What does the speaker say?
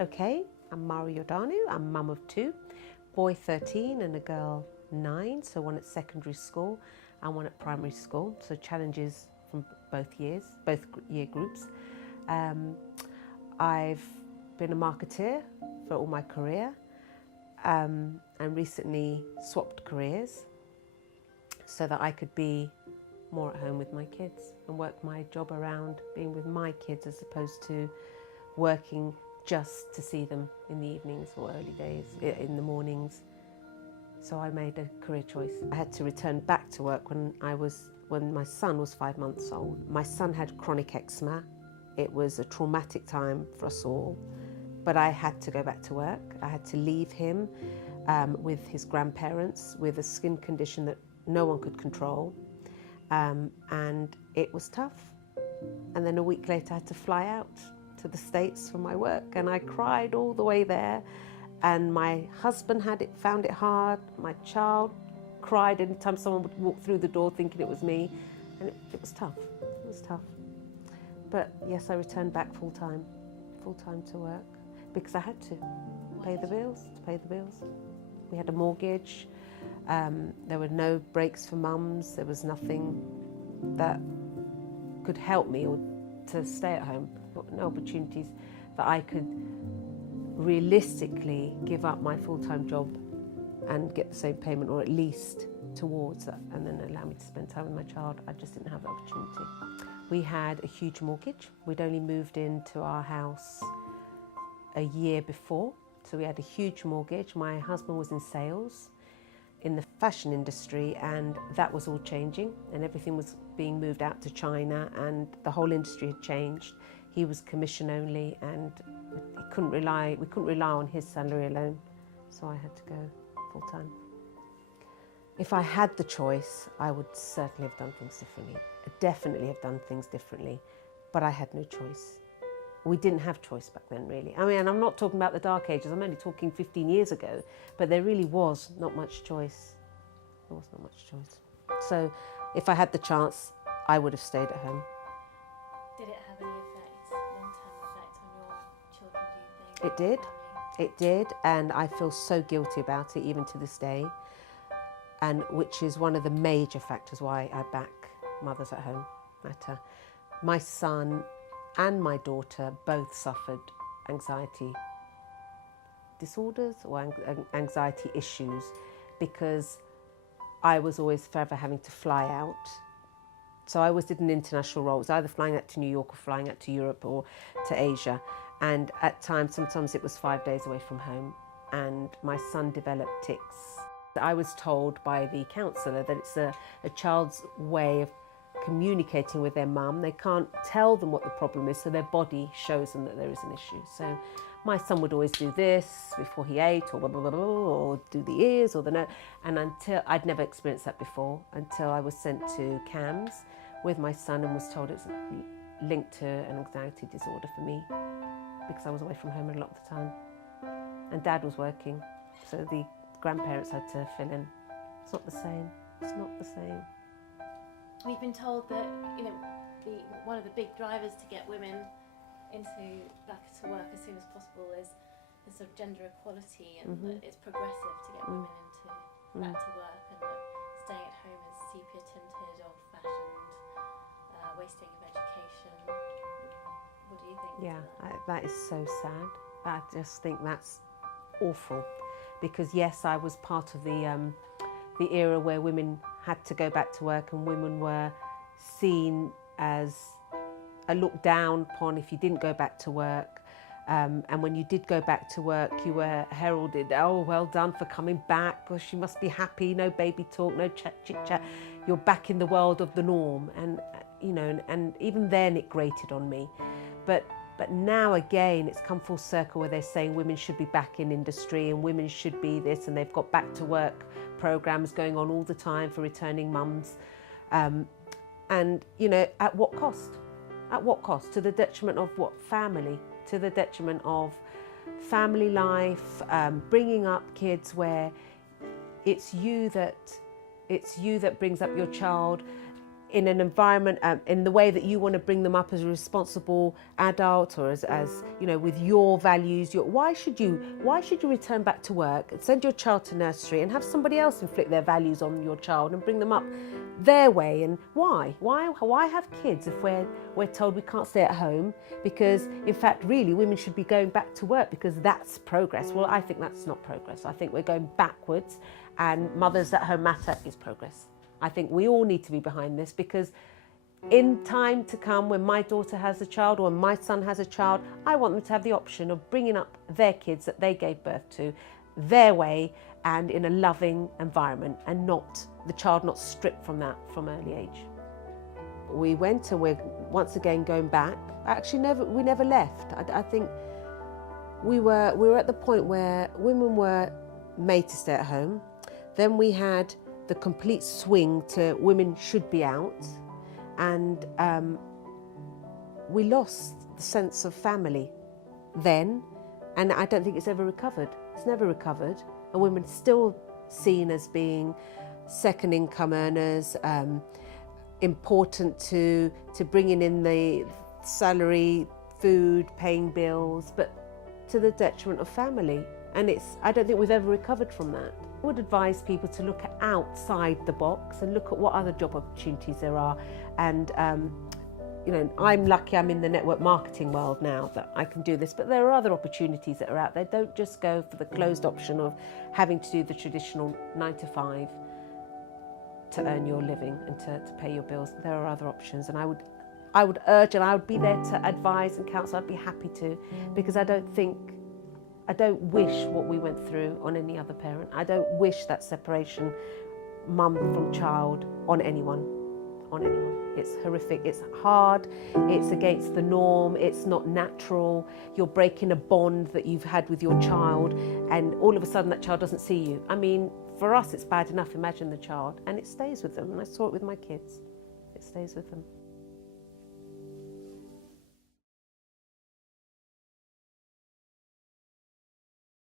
Okay, I'm Maro. I'm mum of two, boy 13 and a girl 9, so one at secondary school and one at primary school, so challenges from both year groups. I've been a marketeer for all my career and recently swapped careers so that I could be more at home with my kids and work my job around being with my kids as opposed to working just to see them in the evenings or early days, in the mornings. So I made a career choice. I had to return back to work when my son was 5 months old. My son had chronic eczema. It was a traumatic time for us all, but I had to go back to work. I had to leave him with his grandparents with a skin condition that no one could control, and it was tough. And then a week later I had to fly out to the States for my work, and I cried all the way there, and my husband found it hard. My child cried anytime someone would walk through the door thinking it was me, and it was tough. It was tough. But yes, I returned back full time to work because I had to pay the bills. We had a mortgage. There were no breaks for mums. There was nothing that could help me or to stay at home. No opportunities that I could realistically give up my full-time job and get the same payment, or at least towards that, and then allow me to spend time with my child. I just didn't have the opportunity. We had a huge mortgage. We'd only moved into our house a year before, so we had a huge mortgage. My husband was in sales in the fashion industry, and that was all changing, and everything was being moved out to China, and the whole industry had changed. He was commission only, and we couldn't rely on his salary alone, so I had to go full time. If I had the choice, I would certainly have done things differently. I'd definitely have done things differently, but I had no choice. We didn't have choice back then, really. I mean, I'm not talking about the dark ages, I'm only talking 15 years ago, but there really was not much choice. There was not much choice. So if I had the chance, I would have stayed at home. Did it have any long-term effect on your children, do you think? It did. It did, and I feel so guilty about it even to this day, and which is one of the major factors why I back mothers at home matter. My son and my daughter both suffered anxiety disorders or anxiety issues because I was always forever having to fly out. So I always did an international role. It was either flying out to New York or flying out to Europe or to Asia. And at times, sometimes it was 5 days away from home. And my son developed tics. I was told by the counsellor that it's a child's way of communicating with their mum. They can't tell them what the problem is, so their body shows them that there is an issue. So my son would always do this before he ate, or blah, blah, blah, blah, or do the ears or the nose. And I'd never experienced that before until I was sent to CAMS with my son and was told it's linked to an anxiety disorder for me because I was away from home a lot of the time. And Dad was working, so the grandparents had to fill in. It's not the same. It's not the same. We've been told that one of the big drivers to get women back to work as soon as possible is the sort of gender equality, and that it's progressive to get women back to work, and that staying at home is sepia tinted, old-fashioned, wasting of education. What do you think? Yeah, that is so sad. I just think that's awful, because yes, I was part of the era where women had to go back to work and women were seen as a look down upon if you didn't go back to work. And when you did go back to work, you were heralded, oh, well done for coming back, gosh, you must be happy, no baby talk, no chit-chat. You're back in the world of the norm. And, and even then it grated on me. But now again, it's come full circle where they're saying women should be back in industry and women should be this, and they've got back to work programs going on all the time for returning mums. And, at what cost? At what cost? To the detriment of what? Family. To the detriment of family life, bringing up kids where it's you that brings up your child in an environment, in the way that you want to bring them up as a responsible adult, or as you know, with your values. Why should you return back to work and send your child to nursery and have somebody else inflict their values on your child and bring them up their way? And why have kids if we're told we can't stay at home, because in fact really women should be going back to work because that's progress? Well, I think that's not progress. I think we're going backwards, and mothers at home matter is progress. I think we all need to be behind this, because in time to come, when my daughter has a child or when my son has a child, I want them to have the option of bringing up their kids that they gave birth to their way and in a loving environment, and not the child not stripped from that from early age. We went, and we're once again going back. Actually, we never left. I think we were at the point where women were made to stay at home. Then we had the complete swing to women should be out, and we lost the sense of family then, and I don't think it's ever recovered. It's never recovered, and women are still seen as being second income earners, important to bringing in the salary, food, paying bills, but to the detriment of family. And I don't think we've ever recovered from that. I would advise people to look outside the box and look at what other job opportunities there are. And you know, I'm lucky I'm in the network marketing world now that I can do this, but there are other opportunities that are out there. Don't just go for the closed option of having to do the traditional 9 to 5 to earn your living and to pay your bills. There are other options, and I would urge, and I would be there to advise and counsel. I'd be happy to, because I don't wish what we went through on any other parent. I don't wish that separation, mum from child, on anyone. It's horrific, it's hard, it's against the norm, it's not natural. You're breaking a bond that you've had with your child, and all of a sudden that child doesn't see you. I mean, for us it's bad enough, imagine the child, and it stays with them. And I saw it with my kids, it stays with them.